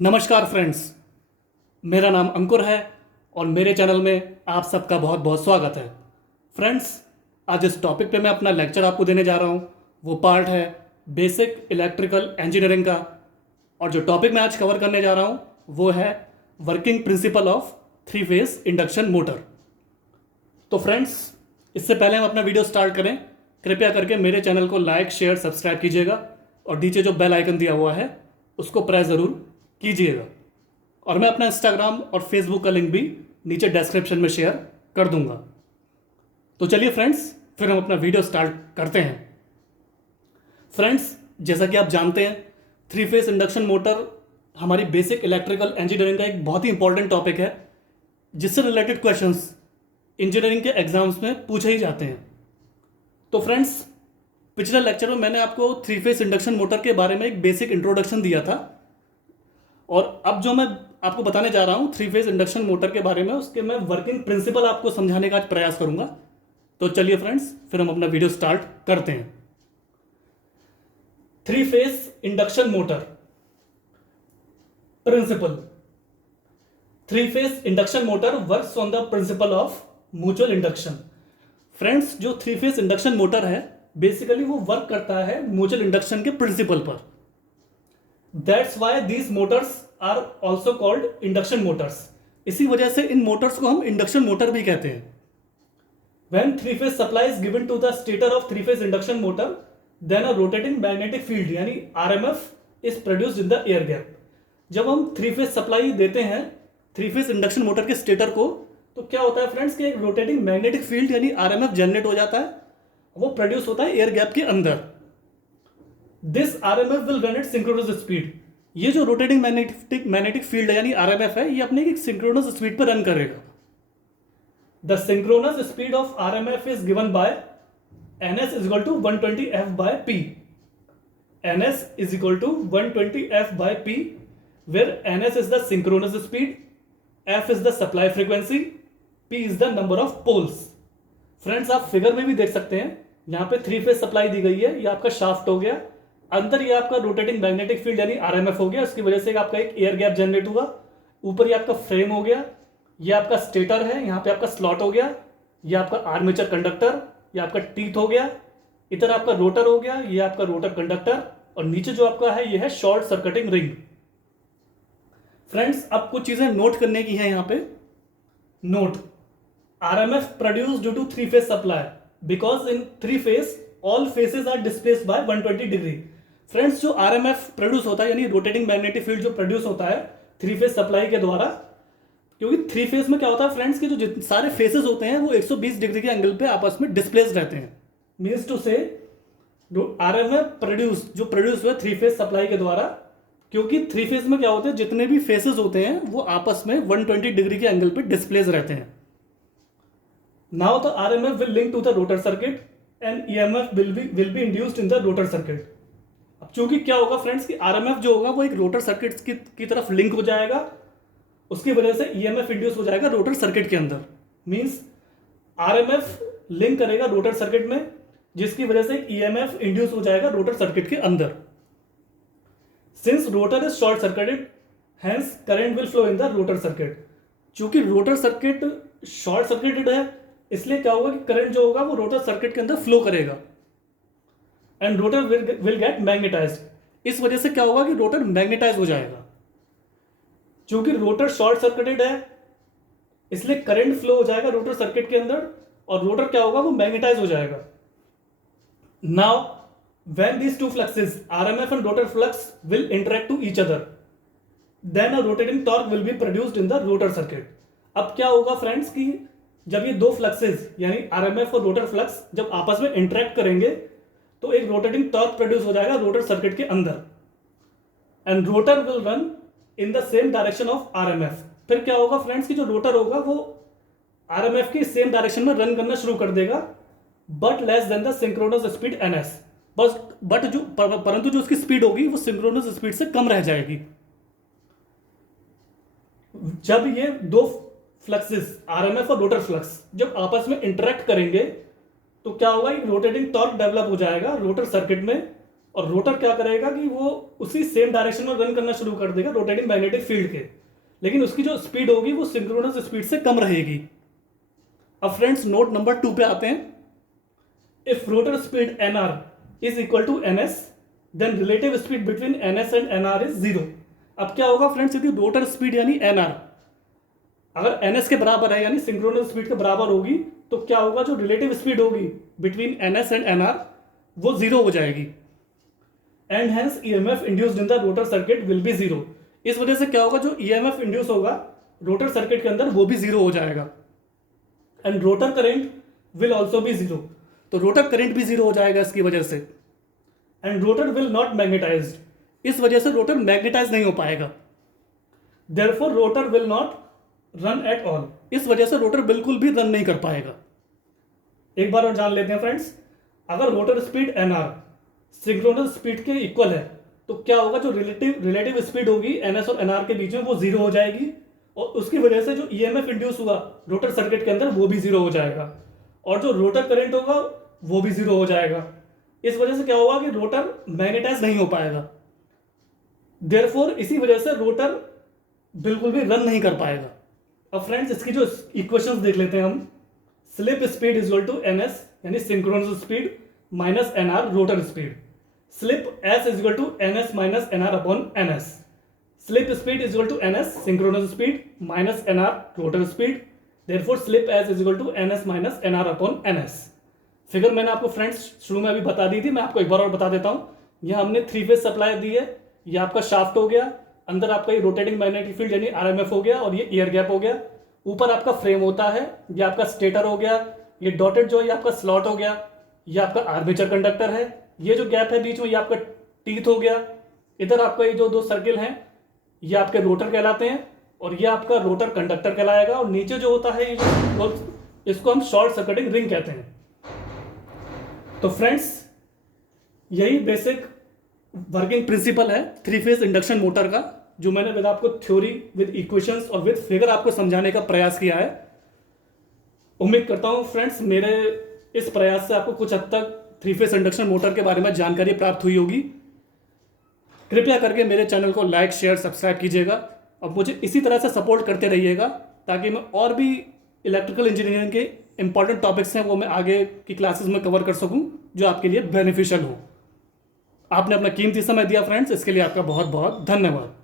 नमस्कार फ्रेंड्स, मेरा नाम अंकुर है और मेरे चैनल में आप सबका बहुत बहुत स्वागत है। फ्रेंड्स, आज इस टॉपिक पे मैं अपना लेक्चर आपको देने जा रहा हूँ। वो पार्ट है बेसिक इलेक्ट्रिकल इंजीनियरिंग का, और जो टॉपिक मैं आज कवर करने जा रहा हूँ वो है working principle of three phase induction motor. तो फ्रेंड्स, इससे पहले हम अपना वीडियो स्टार्ट करें, कृपया करके मेरे चैनल को लाइक शेयर सब्सक्राइब कीजिएगा और नीचे जो बेल आइकन दिया हुआ है उसको प्रेस ज़रूर कीजिएगा। और मैं अपना इंस्टाग्राम और फेसबुक का लिंक भी नीचे डिस्क्रिप्शन में शेयर कर दूंगा। तो चलिए फ्रेंड्स, फिर हम अपना वीडियो स्टार्ट करते हैं। फ्रेंड्स, जैसा कि आप जानते हैं, थ्री फेस इंडक्शन मोटर हमारी बेसिक इलेक्ट्रिकल इंजीनियरिंग का एक बहुत ही इंपॉर्टेंट टॉपिक है, जिससे रिलेटेड क्वेश्चंस इंजीनियरिंग के एग्जाम्स में पूछे ही जाते हैं। तो फ्रेंड्स, पिछले लेक्चर में मैंने आपको थ्री फेस इंडक्शन मोटर के बारे में एक बेसिक इंट्रोडक्शन दिया था, और अब जो मैं आपको बताने जा रहा हूं थ्री फेज इंडक्शन मोटर के बारे में, उसके मैं वर्किंग प्रिंसिपल आपको समझाने का आज प्रयास करूंगा। तो चलिए फ्रेंड्स, फिर हम अपना वीडियो स्टार्ट करते हैं। Three phase induction motor principle. Three phase induction motor works on the principle of mutual induction. Friends, जो थ्री फेज इंडक्शन मोटर है बेसिकली वो वर्क करता है म्यूचुअल इंडक्शन के प्रिंसिपल पर। That's why these motors are also called induction motors. इसी वजह से इन मोटर्स को हम इंडक्शन मोटर भी कहते हैं। When three phase supply is given to the stator of three phase induction motor, then a rotating magnetic field यानी RMF is produced in the air gap. जब हम थ्री फेज सप्लाई देते हैं three phase induction motor के stator को, तो क्या होता है फ्रेंड्स कि एक रोटेटिंग मैग्नेटिक फील्ड यानी RMF जनरेट हो जाता है, वो प्रोड्यूस होता है एयर गैप के अंदर। This RMF will run at synchronous speed. ये जो रोटेटिंग मैग्नेटिक फील्ड है यानी RMF है, ये अपने एक सिंक्रोनस स्पीड पर रन करेगा। The synchronous speed of RMF is given by NS is equal to 120F by P। NS is equal to 120F by P, where NS is the synchronous speed, F is the supply frequency, P is the number of poles. Friends, आप figure में भी देख सकते हैं, यहाँ पे three phase supply दी गई है, ये आपका शाफ्ट हो गया, अंदर ये आपका रोटेटिंग मैग्नेटिक फील्ड यानी RMF हो गया, उसकी वजह से आपका एक एयर गैप जनरेट हुआ। ऊपर ये आपका फ्रेम हो गया, ये आपका स्टेटर है, यहाँ पे आपका स्लॉट हो गया, ये आपका आर्मेचर कंडक्टर, ये आपका टीथ हो गया, इधर आपका रोटर हो गया, ये आपका रोटर कंडक्टर, और नीचे जो आपका है ये है शॉर्ट सर्किटिंग रिंग। फ्रेंड्स, अब कुछ चीजें नोट करने की है यहाँ पे। Note, RMF produce due to three phase supply because in three phase all phases are displaced by 120 degree. Friends, जो RMF प्रोड्यूस होता है यानी रोटेटिंग मैग्नेटिक फील्ड जो प्रोड्यूस होता है थ्री फेज सप्लाई के द्वारा, क्योंकि थ्री फेज में क्या होता है फ्रेंड्स कि जो सारे फेसेस होते हैं वो 120 डिग्री के एंगल पे आपस में डिस्प्लेस रहते हैं। मीन्स टू से RMF प्रोड्यूस हुआ थ्री फेज सप्लाई के द्वारा, क्योंकि थ्री फेज में क्या होता है जितने भी फेसेस होते हैं वो आपस में 120 डिग्री के एंगल पे डिस्प्लेस रहते हैं। Now the RMF will link to the rotor circuit and EMF will be induced in the rotor circuit। अब चूंकि क्या होगा फ्रेंड्स कि RMF जो होगा वो एक रोटर सर्किट की तरफ लिंक हो जाएगा, उसकी वजह से EMF इंड्यूस हो जाएगा रोटर सर्किट के अंदर। मींस RMF लिंक करेगा रोटर सर्किट में, जिसकी वजह से EMF इंड्यूस हो जाएगा रोटर सर्किट के अंदर। Since rotor is short circuited, hence current will flow in the rotor circuit. चूंकि रोटर सर्किट शॉर्ट सर्किटेड है, इसलिए क्या होगा कि करंट जो होगा वो रोटर सर्किट के अंदर फ्लो करेगा and rotor will get magnetised. इस वजह से क्या होगा कि रोटर मैग्नेटाइज हो जाएगा। चूंकि रोटर शॉर्ट सर्किटेड है, इसलिए करंट फ्लो हो जाएगा रोटर सर्किट के अंदर और रोटर क्या होगा वो मैग्नेटाइज हो जाएगा। Now when these two fluxes RMF and rotor flux will interact to each other, then a rotating torque will be produced in the rotor circuit. अब क्या होगा फ्रेंड्स कि जब ये दो फ्लक्सेस यानी RMF और रोटर फ्लक्स जब आपस में इंटरेक्ट करेंगे तो एक रोटेटिंग टॉर्क प्रोड्यूस हो जाएगा रोटर सर्किट के अंदर, and rotor will run in the same direction of RMF। फिर क्या होगा फ्रेंड्स कि जो रोटर होगा वो RMF की सेम डायरेक्शन में रन करना शुरू कर देगा, but less than the synchronous speed NS। बस परंतु जो उसकी स्पीड होगी वो सिंक्रोनस स्पीड से कम रह जाएगी। जब ये दो फ्लक्सेस RMF और रोटर फ्लक्स जब आपस में इंटरेक्ट करेंगे तो क्या होगा, एक रोटेटिंग टॉर्क डेवलप हो जाएगा रोटर सर्किट में, और रोटर क्या करेगा कि वो उसी सेम डायरेक्शन में रन करना शुरू कर देगा रोटेटिंग मैग्नेटिक फील्ड के, लेकिन उसकी जो स्पीड होगी वो सिंक्रोनस स्पीड से कम रहेगी। अब फ्रेंड्स नोट नंबर 2 पे आते हैं। If rotor speed nr is equal to ns then relative speed between ns and nr is 0। अब क्या होगा फ्रेंड्स, यदि रोटर स्पीड यानी nr अगर ns के बराबर है यानी सिंक्रोनस स्पीड के बराबर होगी, तो क्या होगा, जो रिलेटिव स्पीड होगी बिटवीन ns एंड nr वो 0 हो जाएगी। And hence EMF induced in the rotor circuit will be 0। इस वजह से क्या होगा, जो ईएमएफ इंड्यूस होगा रोटर सर्किट के अंदर वो भी 0 हो जाएगा। And rotor current will also be 0। तो रोटर करंट भी 0 हो जाएगा इसकी वजह से। And rotor will not magnetised, इस वजह से रोटर मैग्नेटाइज नहीं हो पाएगा। Therefore rotor will not run at all, इस वजह से रोटर बिल्कुल भी रन नहीं कर पाएगा। एक बार और जान लेते हैं फ्रेंड्स, अगर rotor speed nr synchronous speed के इक्वल है तो क्या होगा, जो रिलेटिव स्पीड होगी ns और nr के बीच में वो 0 हो जाएगी, और उसकी वजह से जो ईएमएफ इंड्यूस हुआ रोटर सर्किट के अंदर वो भी 0 हो जाएगा, और जो रोटर करंट होगा वो भी 0 हो जाएगा। इस वजह से क्या होगा कि रोटर मैग्नेटाइज नहीं हो पाएगा। देयरफॉर इसी वजह से रोटर बिल्कुल भी रन नहीं कर पाएगा। अब फ्रेंड्स इसकी जो इक्वेशंस देख लेते हैं हम। Slip speed is equal to ns यानी synchronous speed minus nr rotor speed. Slip s is equal to ns minus nr upon ns। Slip speed is equal to ns synchronous speed minus nr rotor speed. Therefore slip s is equal to ns minus nr upon ns। Figure मैंने आपको friends शुरू में अभी बता दी थी, मैं आपको एक बार और बता देता हूँ। यह हमने 3 फेज सप्लाई दी है, ये आपका शाफ्ट हो गया, अंदर आपका ये रोटेटिंग मैग्नेटिक फील्ड यानी आरएमएफ हो गया, और ये एयर गैप हो गया। ऊपर आपका फ्रेम होता है, ये आपका स्टेटर हो गया, ये डॉटेड जो है ये आपका स्लॉट हो गया, ये आपका आर्मेचर कंडक्टर है, ये जो गैप है बीच में ये आपका टीथ हो गया। इधर आपका ये जो 2 सर्किल हैं ये आपके रोटर कहलाते हैं, और ये आपका रोटर कंडक्टर कहलाएगा। और नीचे जो होता है ये जो इसको हम शॉर्ट सर्किटिंग रिंग कहते हैं। तो फ्रेंड्स यही बेसिक वर्किंग प्रिंसिपल है 3 फेज इंडक्शन मोटर का, जो मैंने विद आपको थ्योरी विद इक्वेशंस और विद फिगर आपको समझाने का प्रयास किया है। उम्मीद करता हूं फ्रेंड्स मेरे इस प्रयास से आपको कुछ हद तक 3 फेज इंडक्शन मोटर के बारे में जानकारी प्राप्त हुई होगी। कृपया करके मेरे चैनल को लाइक शेयर सब्सक्राइब कीजिएगा, अब मुझे इसी तरह से सपोर्ट करते रहिएगा ताकि मैं और भी इलेक्ट्रिकल इंजीनियरिंग के इंपॉर्टेंट टॉपिक्स हैं वो मैं आगे की क्लासेस में कवर कर सकूं जो आपके लिए बेनिफिशियल हो। आपने अपना कीमती समय दिया फ्रेंड्स, इसके लिए आपका बहुत बहुत धन्यवाद।